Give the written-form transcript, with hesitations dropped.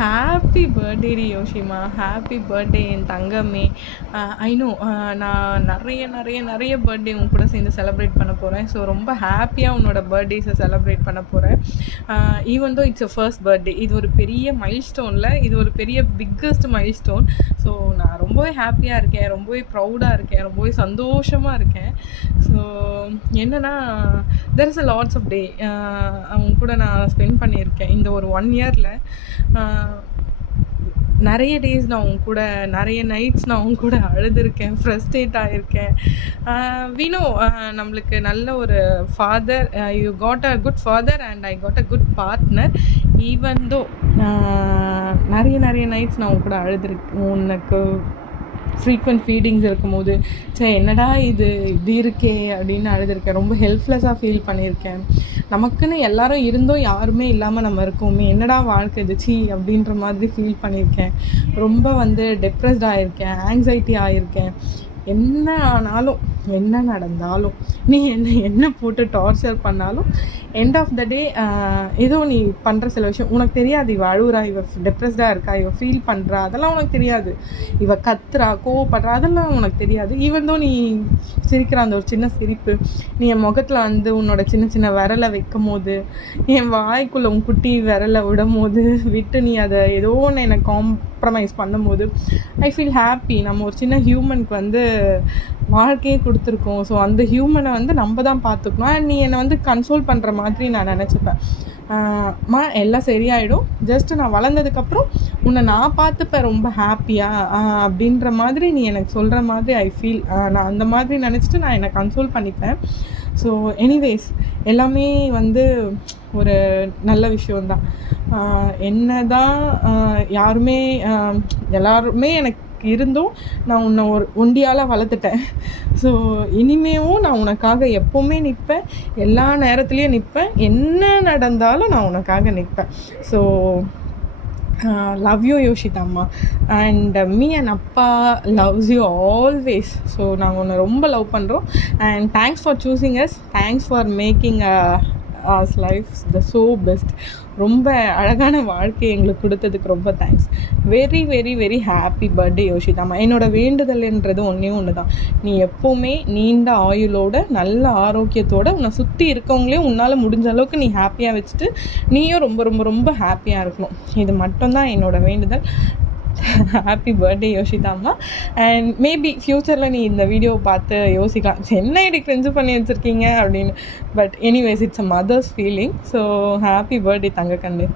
Happy birthday டி யோஷிமா, happy birthday என் தங்கமே. ஐ நோ நான் நிறைய நிறைய நிறைய பர்த்டே உன் கூட சேர்ந்து செலிப்ரேட் பண்ண போகிறேன். ஸோ ரொம்ப ஹாப்பியாக உன்னோட பர்த்டேஸை செலிப்ரேட் பண்ண போகிறேன். Even though it's a first birthday, இது ஒரு பெரிய மைல் ஸ்டோனில், இது ஒரு பெரிய பிக்கஸ்ட் மைல் ஸ்டோன். ஸோ நான் ரொம்பவே ஹாப்பியாக இருக்கேன், ரொம்பவே ப்ரௌடாக இருக்கேன், ரொம்பவே சந்தோஷமாக இருக்கேன். ஸோ என்னென்னா there is a lots of day அவங்க கூட நான் ஸ்பெண்ட் பண்ணியிருக்கேன் இந்த ஒரு 1 இயரில். நிறைய டேஸ் நான் அவங்க கூட, நிறைய நைட்ஸ் நான் அவங்க கூட அழுதுருக்கேன், ஃப்ரஸ்ட்ரேட் ஆகியிருக்கேன். வீணோ நம்மளுக்கு நல்ல ஒரு father, you got a good father and I got a good partner. Even though நிறைய நிறைய நைட்ஸ் நான் அவங்க கூட அழுதுருக்கேன். உனக்கு ஃப்ரீக்வெண்ட் ஃபீடிங்ஸ் இருக்கும்போது என்னடா இது இப்படி இருக்கே அப்படின்னு அழுதுருக்கேன். ரொம்ப ஹெல்ப்லெஸ்ஸாக ஃபீல் பண்ணியிருக்கேன். நமக்குன்னு எல்லாரும் இருந்தும் யாருமே இல்லாமல் நம்ம இருக்கோமே, என்னடா வாழ்க்கை இது அப்படின்ற மாதிரி ஃபீல் பண்ணியிருக்கேன். ரொம்ப டெப்ரெஸ்ட் ஆகியிருக்கேன், ஆங்ஸைட்டி ஆகியிருக்கேன். என்ன ஆனாலும், என்ன நடந்தாலும், நீ என்ன போட்டு டார்ச்சர் பண்ணாலும், எண்ட் ஆஃப் த டே ஏதோ நீ பண்ணுற சில விஷயம் உனக்கு தெரியாது. இவள் அழுகுறா, இவள் டெப்ரெஸ்டாக இருக்கா, இவள் ஃபீல் பண்ணுறா, அதெல்லாம் உனக்கு தெரியாது. இவள் கத்துறா, கோவப்படுறா, அதெல்லாம் உனக்கு தெரியாது. ஈவன் தோ நீ சிரிக்கிற அந்த ஒரு சின்ன சிரிப்பு, நீ என் முகத்தில் உன்னோட சின்ன சின்ன விரலை வைக்கும் போது, என் வாய்க்குள்ளே உன் குட்டி விரலை விடும் போது விட்டு நீ அதை ஏதோ ஒன்று என்னை காம்ப்ரமைஸ் பண்ணும்போது ஐ ஃபீல் ஹாப்பி. நம்ம ஒரு சின்ன ஹியூமனுக்கு வாழ்க்கையே கொடுத்துருக்கோம். ஸோ அந்த ஹியூமனை நம்ம தான் பார்த்துக்கணும். அண்ட் நீ என்னை கன்சோல் பண்ணுற மாதிரி நான் நினச்சிப்பேன். எல்லாம் சரியாயிடும், ஜஸ்ட் நான் வளர்ந்ததுக்கப்புறம் உன்னை நான் பார்த்துப்பேன் ரொம்ப ஹாப்பியாக அப்படின்ற மாதிரி நீ எனக்கு சொல்கிற மாதிரி ஐ ஃபீல். நான் அந்த மாதிரி நினச்சிட்டு நான் என்னை கன்சோல் பண்ணிப்பேன். ஸோ எனிவேஸ் எல்லாமே ஒரு நல்ல விஷயந்தான். என்ன தான் யாருமே எல்லாருமே எனக்கு இருந்தும் நான் உன்னை ஒரு ஒண்டியால் வளர்த்துட்டேன். ஸோ இனிமேவும் நான் உனக்காக எப்போவுமே நிற்பேன், எல்லா நேரத்துலேயும் நிற்பேன், என்ன நடந்தாலும் நான் உனக்காக நிற்பேன். ஸோ லவ் யூ யோஷிதாம்மா, அண்ட் மீ அண்ட் அப்பா லவ்ஸ் யூ ஆல்வேஸ். ஸோ நாங்கள் உன்னை ரொம்ப லவ் பண்ணுறோம். And thanks for choosing us, thanks for making us life the so best. ரொம்ப அழகான வாழ்க்கையை எங்களுக்கு கொடுத்ததுக்கு ரொம்ப thanks. Very very very happy birthday யோஷிதாம்மா. என்னோடய வேண்டுதல்ன்றது ஒன்று தான், நீ எப்போவுமே நீண்ட ஆயுளோட நல்ல ஆரோக்கியத்தோடு உன்னை சுற்றி இருக்கவங்களையும் உன்னால் முடிஞ்ச அளவுக்கு நீ ஹாப்பியாக வச்சுட்டு நீயும் ரொம்ப ரொம்ப ரொம்ப ஹாப்பியாக இருக்கணும். இது மட்டும்தான் என்னோடய வேண்டுதல். ஹாப்பி பர்த்டே யோஷிதாம்மா. அண்ட் மேபி ஃப்யூச்சரில் நீ இந்த வீடியோவை பார்த்து யோசிக்கலாம், என்ன இப்படி கிரிஞ்சு பண்ணி வச்சுருக்கீங்க அப்படின்னு. But anyways it's a mother's feeling. So happy birthday தங்கக்கண்டு.